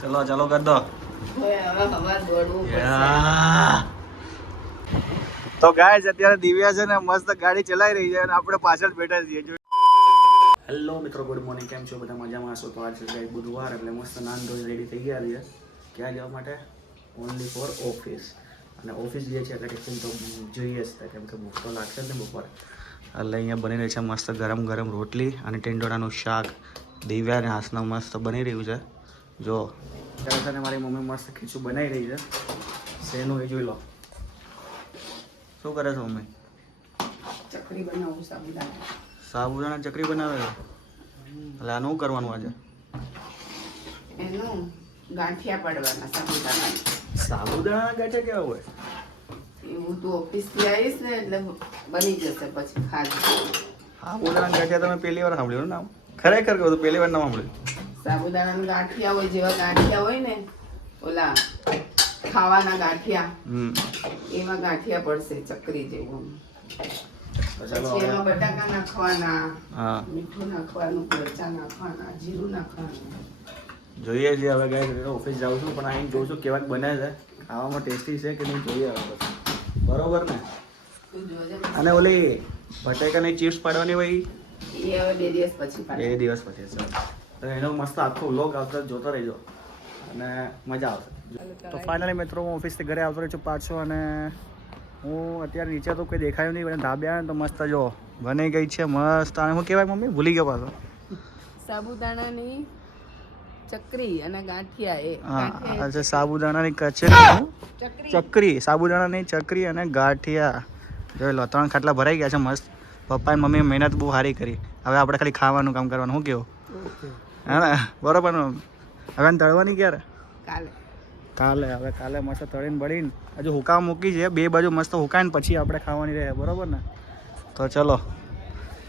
ચલો ચાલો કર દો. તો ગાઈસ અત્યારે દિવ્યા છે ને મસ્ત ગાડી ચલાવી રહી છે અને આપણે પાછળ બેઠા છીએ. હેલો મિત્રો, ગુડ મોર્નિંગ. કેમ છો બધા? મજામાં હશો? તો આજ છે બુધવાર એટલે મસ્ત નાન ધોઈ રેડી થઈ ગયા છે. ક્યાં જવા માટે? Only for office. અને ઓફિસ જે છે એટલે ટિફિન તો જોઈએ જ કેમ કે ભૂખ તો લાગશે જ ને બપોરે. એટલે અહીંયા બની રહી છે મસ્ત ગરમ ગરમ રોટલી અને ટેંડોળાનું શાક. દિવ્યાને હાથના મસ્ત બની રહ્યું છે. જો ત્યારે છે મારી મમ્મી મસ્ત ખીચું બનાવી રહી છે. શેનું એ જોઈ લો. શું કરે છે મમ્મી? ચકરી બનાવું. સાબુદાણા ચકરી બનાવે છે. એટલે આનું કરવાનું આજે? એનું ગાંઠિયા પાડવાના સાબુદાણા. સાબુદાણા ગાંઠિયા કેવા હોય? એવું તું ઓફિસ થી આવીશ ને એટલે બની જશે પછી ખાજે. સાબુદાણા ગાંઠિયા તમે પહેલી વાર સાંભળ્યું નામ? ખરેખર કહું તો પહેલી વાર નામ સાંભળ્યું. સાબુદાણાના ગાંઠિયા હોય જેવા ગાંઠિયા હોય ને ઓલા ખાવાના ગાંઠિયા એવા ગાંઠિયા પડશે ચકરી જેવું. પછી એમાં બટાકા નાખવાના, મીઠું નાખવાનું, મરચાં નાખવાના, જીરું નાખવાનું. જોઈએ છે હવે ગાઈસ, ઓફિસ જાઉં છું પણ અહીં જોઉં છું કેવા બને છે, ખાવામાં ટેસ્ટી છે કે નહીં જોઈએ હવે પછી. બરોબર ને? અને ઓલી બટાકાની ચિપ્સ પાડવાની હોય એ હવે 2 દિવસ પછી પાડે. 2 દિવસ પછી છે. તો એનો મસ્ત આખો વ્લોગ આવતો જોતો રહેજો અને મજા આવશે. તો ફાઇનલી મિત્રો હું ઓફિસથી ઘરે આવતો રહું છું પાછો અને હું અત્યારે નીચે તો કોઈ દેખાયું નહીં. ધાબે આવે ને તો મસ્ત જો બની ગઈ છે મસ્ત. અને હું કહેવાય મમ્મી ભૂલી ગયો પાછો. સાબુદાણાની ચકરી અને ગાંઠિયા. એ હા, અચ્છા, સાબુદાણાની કચરી ચકરી, સાબુદાણાની ચકરી અને ગાંઠિયા. જોઈ લો 3 ખાટલા ભરાઈ ગયા છે મસ્ત. પપ્પા અને મમ્મીએ મહેનત બહુ સારી કરી. હવે આપણે ખાલી ખાવાનું કામ કરવાનું. શું કેવું? હા ને? બરોબર ને? હવે તળવાની ક્યારે? કાલે. હવે કાલે મસ્ત તળીને બળીને હજુ હુકાવા મૂકી છે. 2 બાજુ મસ્ત હુકાય ને પછી આપણે ખાવાની રહે. બરોબર ને? તો ચલો.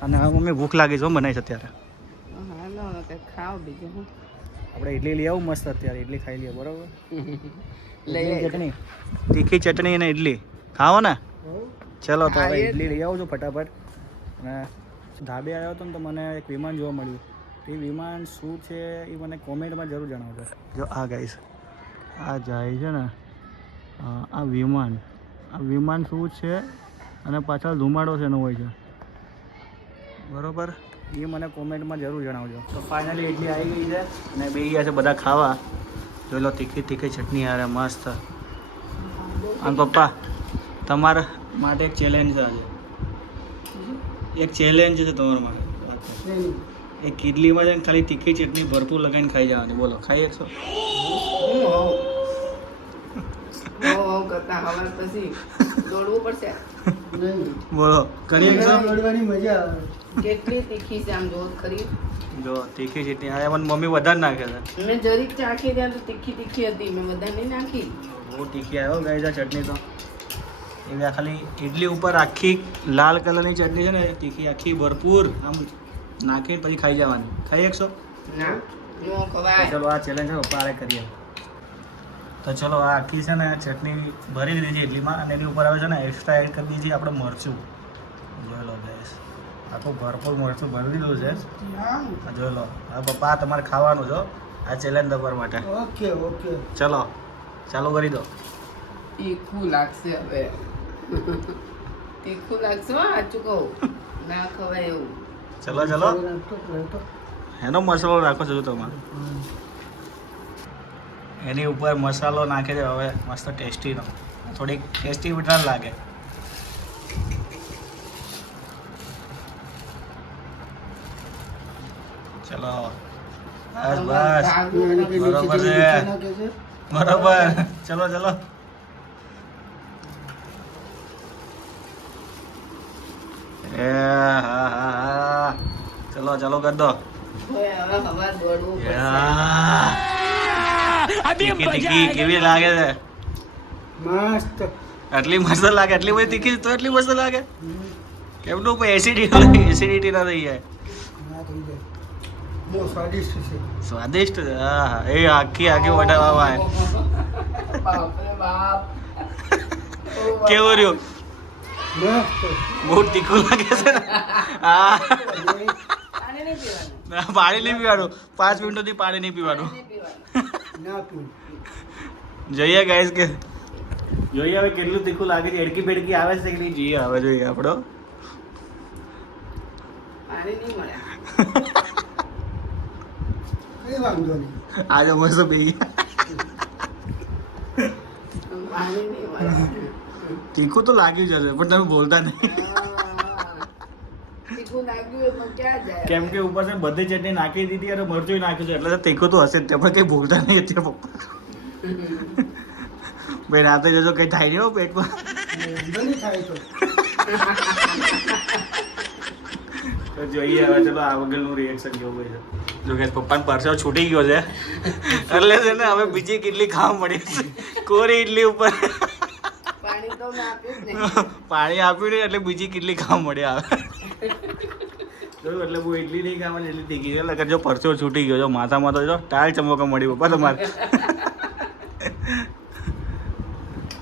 અને હવે મમ્મી ભૂખ લાગી છે. હું બનાવીશ અત્યારે? ખાવ બીજું હું. આપણે ઇડલી લઈ આવું મસ્ત અત્યારે. ઇડલી ખાઈ લઈએ. બરોબર? ચટણી, તીખી ચટણી અને ઇડલી ખાવો ને? ચલો તો હવે ઇડલી લઈ આવું છું ફટાફટ. અને ધાબે આવ્યો હતો ને તો મને એક વિમાન જોવા મળ્યું. એ વિમાન શું છે એ મને કોમેન્ટમાં જરૂર જણાવજો. જો આ ગાઈસ, આ જાય છે ને આ વિમાન શું છે અને પાછળ ધુમાડો છે એનો હોય છે. બરોબર? એ મને કોમેન્ટમાં જરૂર જણાવજો. તો ફાઇનલી ઇડલી આવી ગઈ છે અને બે ગયા છે બધા ખાવા. જોઈ લો તીખી ચટણી યાર મસ્ત. અને પપ્પા તમારા માટે એક ચેલેન્જ છે આજે. એક ચેલેન્જ છે તમારા માટે. એક ઇડલીમાં છે ને ખાલી તીખી ચટણી ભરપૂર લગાવીને ખાઈ જવાની. બોલો, ખાઈ શકશો? બોલો, કરી શકશો? કેટલી તીખી છે આમ જો ખરી. જો તીખી ચટણી આ મને મમ્મી વધારે નાખે છે. મેં જરીક ચાખી ત્યાં તો તીખી હતી. મેં વધારે નહીં નાખી. બહુ તીખી આવ્યો ગઈ છે ચટણી તો. એવી ખાલી ઇડલી ઉપર આખી લાલ કલરની ચટણી છે ને તીખી આખી ભરપૂર આમ નાખીને પછી ખાઈ જવાની. ખાઈ શકશો? ના, નો ખવાય. ચલો આ ચેલેન્જ છે પપ્પા કરીએ. તો ચલો આ આખી છે ને ચટણી ભરી દીધી છે ઇડલીમાં અને એની ઉપર આવે છે ને એક્સ્ટ્રા એડ કરી દીધી આપણે મરચું. જોઈ લો ગેસ, આખું ભરપૂર મરચું ભરી દીધું છે. જોઈ લો. હવે પપ્પા તમારે ખાવાનું છો આ ચેલેન્જ તમારા માટે. ઓકે. ચલો ચાલુ કરી દો. તીખું લાગશે હવે. તીખું લાગશે. સાચું કહું, ના ખવાય એવું. ચલો એનો મસાલો રાખો છો તમે. એની ઉપર મસાલો નાખે છે હવે મસ્ત ટેસ્ટીનો. થોડીક ટેસ્ટી મીઠા લાગે. ચલો બસ બરોબર છે. બરોબર. ચલો હા. ચલો કર દો. કેવી લાગે છે? મસ્ત. આટલી મસ્ત લાગે? આટલી બધી તીખી તો એટલી મસ્ત લાગે? કેમનું એસિડિટી ના થઈ જાય? સ્વાદિષ્ટ છે. હા, એ આખી વટાવામાં કેવું રહ્યું? બહુ તીખું લાગે છે. હા, નહીં પીવાનું. ના, પાણી નહીં પીવાનું 5 મિનિટ સુધી પાણી નહીં પીવાનું. નહીં પીવાનું. જોઈએ ગાઈસ કે જોઈએ હવે કેટલું તીખું લાગે છે. એડકી બેડકી આવે છે કે નહીં જોઈએ હવે જોઈએ આપણો. પાણી નહીં મળે. આજે મસ્ત પી પાણી નહીં મળે. તીખું તો લાગ્યું જ હશે પણ તમે બોલતા નહીં. તીખું લાગ્યું હોય તો ક્યાં જાય? કેમ કે ઉપર છે બધી ચટણી નાખી દીધી અને મરચું નાખ્યું છે એટલે તો તીખું તો હશે જ તે પણ કંઈ બોલતા નહીં અત્યારે પપ્પા. ભાઈ રાતે જોજો કંઈ થાય નહીં હો પેટમાં. તો જોઈએ હવે ચલો આ વગરનું રિએક્શન કેવું હોય છે. જો કે પપ્પાને પરસેવો છૂટી ગયો છે એટલે છે ને હવે બીજી કેટલી ખાવા મળી છે કોરી ઇડલી ઉપર પાણી તો મેં આપ્યું જ નહીં. પાણી આપ્યું નહીં એટલે બીજી કેટલી ખાવા મળી આવે. જોયું એટલે બહુ ઇડલી નહીં ખાવાની એટલી તીખી છે એટલે જો પરસેવો છૂટી ગયો જો માથામાં તો જો ટાળ ચમોકા મળી પપ્પા તમારે.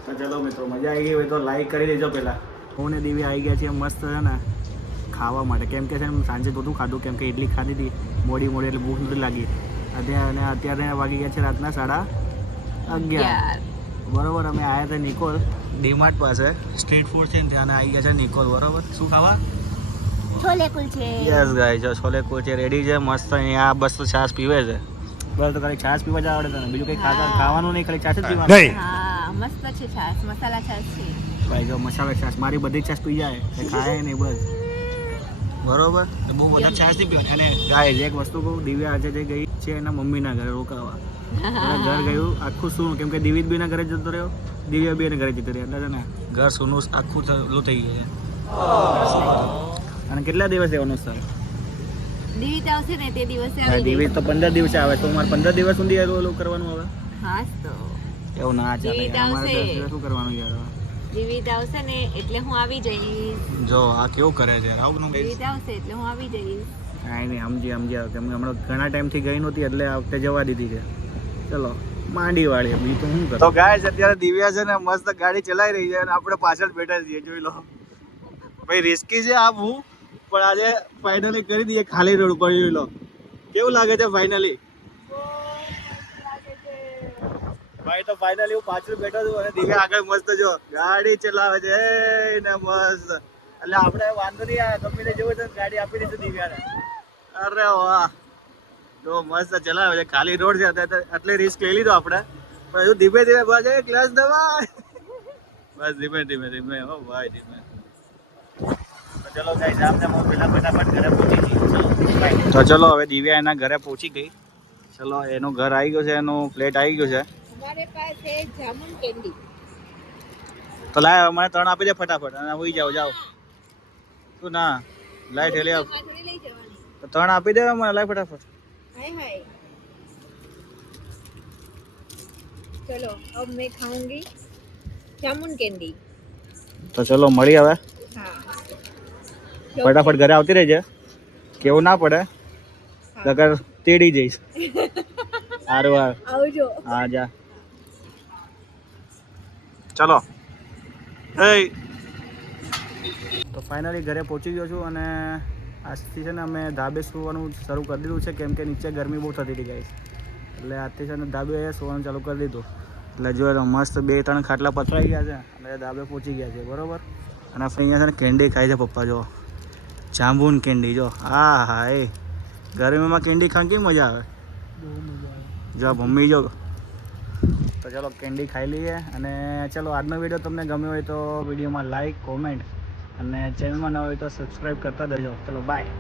તો ચલો મિત્રો મજા આવી ગઈ હોય તો લાઈક કરી દેજો પહેલાં. હું ને દેવી આવી ગયા છે મસ્ત છે ને ખાવા માટે કેમ કે છે ને સાંજે બધું ખાધું કેમ કે ઇડલી ખાધી હતી મોડી એટલે ભૂખ નથી લાગી. અત્યારે વાગી ગયા છે રાતના 11:30 બરોબર. અમે આવ્યા હતા નિકોલ ડીમાર્ટ પાસે સ્ટ્રીટ ફૂડ છે ને ત્યાં આવી ગયા છે નિકોલ બરોબર. શું ખાવા? છોલે કુલચે. યસ ગાઈસ જો છોલે કુલચે રેડી છે મસ્ત. અહીંયા બસ તો છાશ પીવે છે બસ. તો ખાલી છાશ પીવા જ આવડે તને બીજું કંઈ ખાવાનું નહીં ખાલી છાશ જ પીવાનું. હા મસ્ત છે છાશ મસાલા છાશ છે ભાઈ જો મસાલા છાશ મારી બધી છાશ પી જાય એ ખાય નહીં બસ બરોબર. બહુ બધા છાશ નહીં પીવાની. અને ગાઈસ એક વસ્તુ કહું દિવ્યા આજે જે ગઈ છે એના મમ્મીના ઘરે રોકાવા. એના ઘર ગયું આખું શું કેમ કે દિવિત બીના ઘરે જતો રહ્યો દિવ્યા બેના ઘરે જતો રહ્યો એટલે છે ને ઘર સૂનું આખું ઓલું થઈ ગયું છે. અને કેટલા દિવસ રહેવાનું સર? દિવિત આવશે ને તે દિવસે દિવિત તો 15 દિવસે આવે તો મારે 15 દિવસ સુધી ઓલું કરવાનું હવે. હા તો એવું ના ચાલે દિવિત અમારે આવશે. શું કરવાનું યાર. દિવિત આવશે ને એટલે હું આવી જઈશ. જો આ કેવું કરે છે આવું દિવિત આવશે એટલે હું આવી જઈશ. કાંઈ નહીં સમજી કેમ કે હમણાં ઘણા ટાઈમથી ગઈ નહોતી એટલે આ વખતે જવા દીધી છે. ચલો માંડી વાળી બીજું તો શું કરું. તો ગાઈસ અત્યારે દિવ્યા છે ને મસ્ત ગાડી ચલાવી રહી છે અને આપણે પાછળ બેઠા છીએ જોઈ લો. ભાઈ રિસ્કી છે આ હું પણ આજે ફાઇનલી કરી દઈએ ખાલી રોડ પર જોઈ લો. કેવું લાગે છે ફાઇનલી? ભાઈ તો ફાઇનલી હું પાછળ બેઠો છું અને દિવ્યા આગળ મસ્ત જો ગાડી ચલાવે છે ને મસ્ત. એટલે આપણે વાંધો નહીં આ ગમે તે જેવું છે ગાડી આપી દઈશું દિવ્યાને. અરે વાહ તો મસ્ત ચલાવે છે ખાલી રોડ છે એટલે રિસ્ક લઈ લીધો આપણે પણ હજુ ધીમે ધીમે બસ ક્લચ દબાય બસ ધીમે ધીમે હો ભાઈ ધીમે. તો ચલો ગાઈસ આપણે પેલા ફટાફટ ઘરે પહોંચી ગઈ. તો ચલો હવે દિવ્યા એના ઘરે પહોંચી ગઈ. ચલો એનું ઘર આવી ગયું છે એનું ફ્લેટ આવી ગયું છે. અમારે પાસે જામુન કેન્ડી તો લાય મને 3 આપી દે ફટાફટ અને હોઈ જાઓ શું ના લાય ઠેલી આપ થોડી લઈ જવાની. તો 3 આપી દે મને લાય ફટાફટ. हाय चलो अब मैं खाऊंगी जामुन कैंडी. તો ચલો મળી હવે हाँ ફટાફટ ઘરે આવતી રહેજે કેવું ના પડે નકર તેડી જઈશ. સારું આવજો. હા જા ચલો. તો ફાઇનલી ઘરે પહોંચી ગયો છું અને આજથી છે ને અમે ધાબે સુવાનું શરૂ કરી દીધું છે કેમ કે નીચે ગરમી બહુ થતી હતી ગાઈસ એટલે આજથી છે ને ધાબે સુવાનું ચાલુ કરી દીધું. એટલે જો મસ્ત 2-3 ખાટલા પથરાઈ ગયા છે એટલે ધાબે પહોંચી ગયા છે બરોબર. અને અહીંયા છે ને કેન્ડી ખાય છે પપ્પા જો જાંબુન કેન્ડી જો હા હા એ ગરમીમાં કેન્ડી ખાવાની કેવી મજા આવે જો મમ્મી જો. તો ચલો કેન્ડી ખાઈ લઈએ અને ચલો આજનો વિડીયો તમને ગમ્યો હોય તો વિડીયોમાં લાઈક કોમેન્ટ અને ચેનલમાં ન હોય તો સબસ્ક્રાઈબ કરતા દેજો. ચલો બાય.